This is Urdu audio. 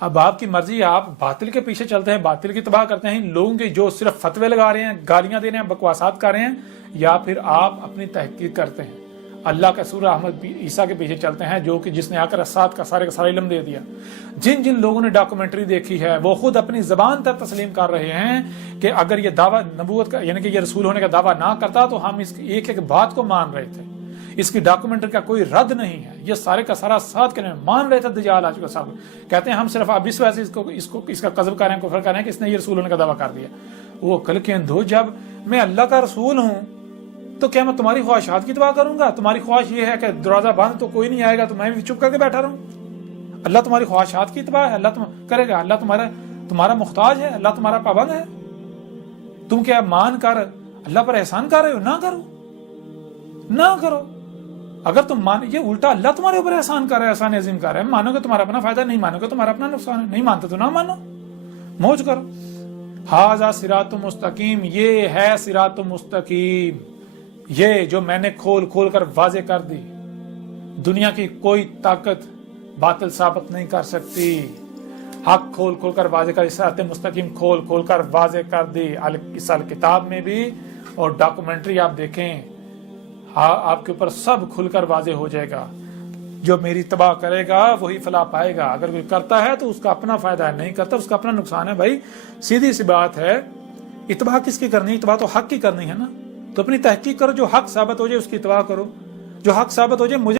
اب آپ کی مرضی، آپ باطل کے پیچھے چلتے ہیں، باطل کی تباہ کرتے ہیں، لوگوں کے جو صرف فتوے لگا رہے ہیں، گالیاں دے رہے ہیں، بکواسات کر رہے ہیں، یا پھر آپ اپنی تحقیق کرتے ہیں، اللہ کا سورہ احمد عیسیٰ کے پیچھے چلتے ہیں، جو کہ جس نے آ کر اسات کا سارا علم دے دیا۔ جن لوگوں نے ڈاکومنٹری دیکھی ہے وہ خود اپنی زبان تک تسلیم کر رہے ہیں کہ اگر یہ دعویٰ نبوت کا، یعنی کہ یہ رسول ہونے کا دعویٰ نہ کرتا تو ہم اس کی ایک ایک بات کو مان رہے تھے، اس کی ڈاکومنٹری کا کوئی رد نہیں ہے، یہ سارے کا سارا ساتھ کے مان رہے تھے۔ دجال آ چکا صاحب کہتے ہیں ہم صرف اب اس وجہ سے اس کا قذف کر رہے ہیں، کفر کر رہے ہیں کہ اس نے یہ رسول ہونے کا دعویٰ کر دیا۔ وہ کل کے اندھو، جب میں اللہ کا رسول ہوں تو کیا میں تمہاری خواہشات کی اتباع کروں گا؟ تمہاری خواہش یہ ہے کہ دروازہ بند تو کوئی نہیں آئے گا تو میں بھی چپ کر کے بیٹھا رہوں؟ اللہ تمہاری خواہشات کی اتباع ہے؟ اللہ کرے گا؟ اللہ تمہارا محتاج ہے؟ اللہ تمہارا پابند ہے؟ تم کیا مان کر اللہ پر احسان کر رہے ہو؟ نہ کرو۔ اگر تم یہ الٹا اللہ تمہارے اوپر احسان کر رہا ہے، احسان عظیم کر رہا ہے، مانو گے تمہارا اپنا فائدہ، نہیں مانو گے تمہارا اپنا نقصان ہے، نہیں مانتے تو نہ مانو، موج کرو۔ ھذا صراط مستقیم، یہ ہے صراط مستقیم، یہ جو میں نے کھول کر واضح کر دی، دنیا کی کوئی طاقت باطل ثابت نہیں کر سکتی۔ حق کھول کر واضح کر، صراط مستقیم کھول کر واضح کر دی، اس کتاب میں بھی، اور ڈاکومنٹری آپ دیکھیں، آپ کے اوپر سب کھل کر واضح ہو جائے گا۔ جو میری تباہ کرے گا وہی فلاح پائے گا، اگر کوئی کرتا ہے تو اس کا اپنا فائدہ ہے، نہیں کرتا اس کا اپنا نقصان ہے۔ بھائی سیدھی سی بات ہے، اتباع کس کی کرنی ہے؟ اتباع تو حق کی کرنی ہے نا، تو اپنی تحقیق کرو، جو حق ثابت ہو جائے اس کی اتباع کرو، جو حق ثابت ہو جائے۔ مجھے